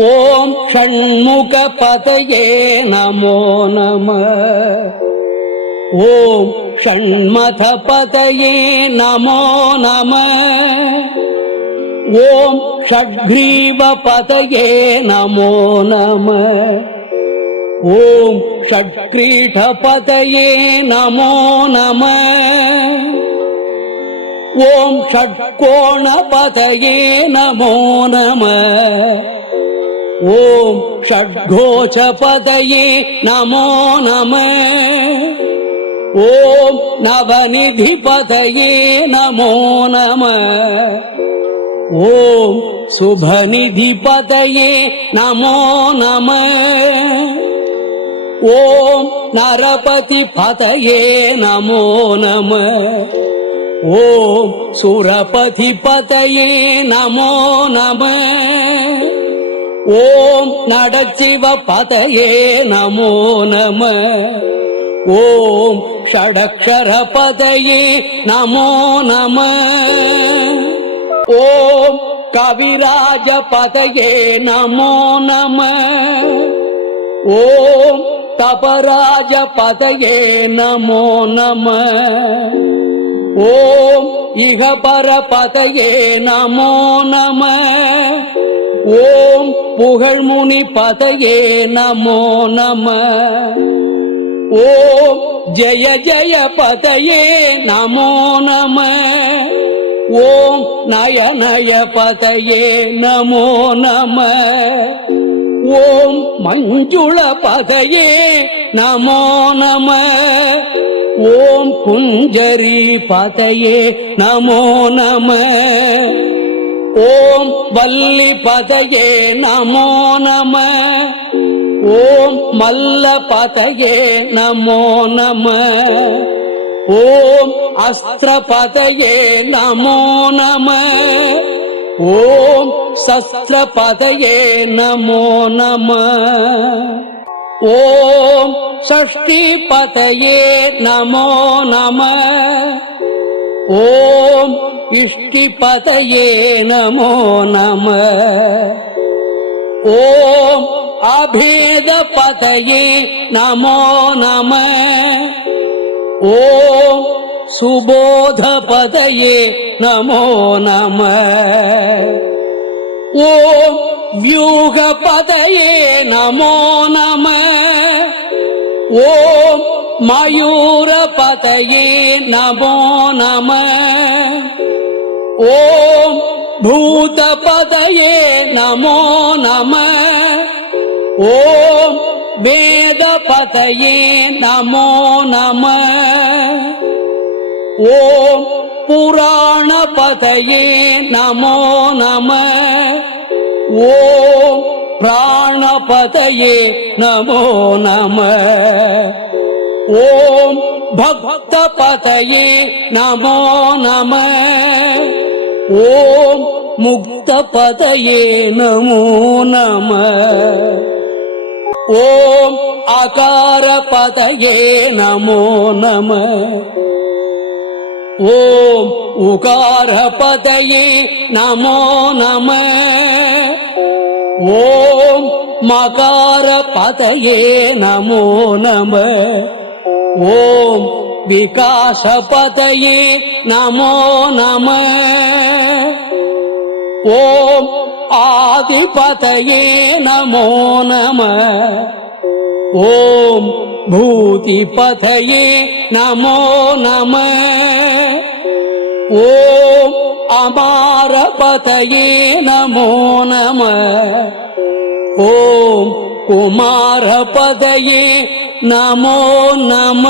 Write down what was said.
ஓம் ஷண்முக பதயே நமோ நம. ஓம் ஷண்மத பதயே நமோ நம. ஓம் ஷட்க்ரீவ பதயே நமோ நம. ஓம் ஷட்க்ரீட பதயே நமோ நம. ஓம் ஷட்கோண பதயே நமோ நம. ஓம் ஷட்கோச பதயே நமோ நம. ஓம் நவநிதி பதயே நமோ நம. ஓம் சுபநிதி பதயே நமோ நம. ஓம் நரபதி பதயே நமோ நம. ஓம் சுரபதி பதயே நமோ நம. ஓம் நடச்சிவ பதயே நமோ நம. ஓம் ஷடக்ஷர பதயே நமோ நம. ஓம் கவிராஜ பதயே நமோ நம. ஓம் தபராஜ பதயே நமோ நம. ஓம் இகபர பதயே நமோ நம. ஓம் புகழ்முனி பதயே நமோ நம. ஓம் ஜய ஜய பதயே நமோ நம. ஓம் நயநய பதயே நமோ நம. ஓம் மஞ்சுள பதயே நமோ நம. ஓம் குஞ்சரி பதயே நமோ நம. ஓம் வல்லி பதயே நமோ நம. ஓம் மல்ல பதயே நமோ நம. ஓம் அஸ்திர பதயே நமோ நம. ஓம் சஸ்திர பதயே நமோ நம. ஓம் ஷஷ்டி பதயே நமோ நம. ஓம் இஷ்டி பதயே நமோ நம. ஓம் அபேத பதயே நமோ நம. ஓம் சுபோத பதயே நமோ நம. ஓம் வியூக பதயே நமோ நம. ஓம் மயூர பதயே நமோ நம. ஓம் பூத பதயே நமோ நம. ஓம் வேத பதயே நமோ நம. ஓம் புராண பதயே நமோ நம. ஓம் பிராண பதயே நமோ நம. ஓம் பக்த பதயே நமோ நம. ஓம் முக்த பதயே நமோ நம. ஓம் அகார பதயே நமோ நம. ஓம் உகார பதயே நமோ நம. ஓம் மகார பதயே நமோ நம. ஓம் விகாச பதயே நமோ நம. ஓம் ஆதிபதயே நமோ நம. ஓம் பூதி பதயே நமோ நம. ஓம் அமார பதயே நமோ நம. ஓம் குமார பதயே நமோ நம.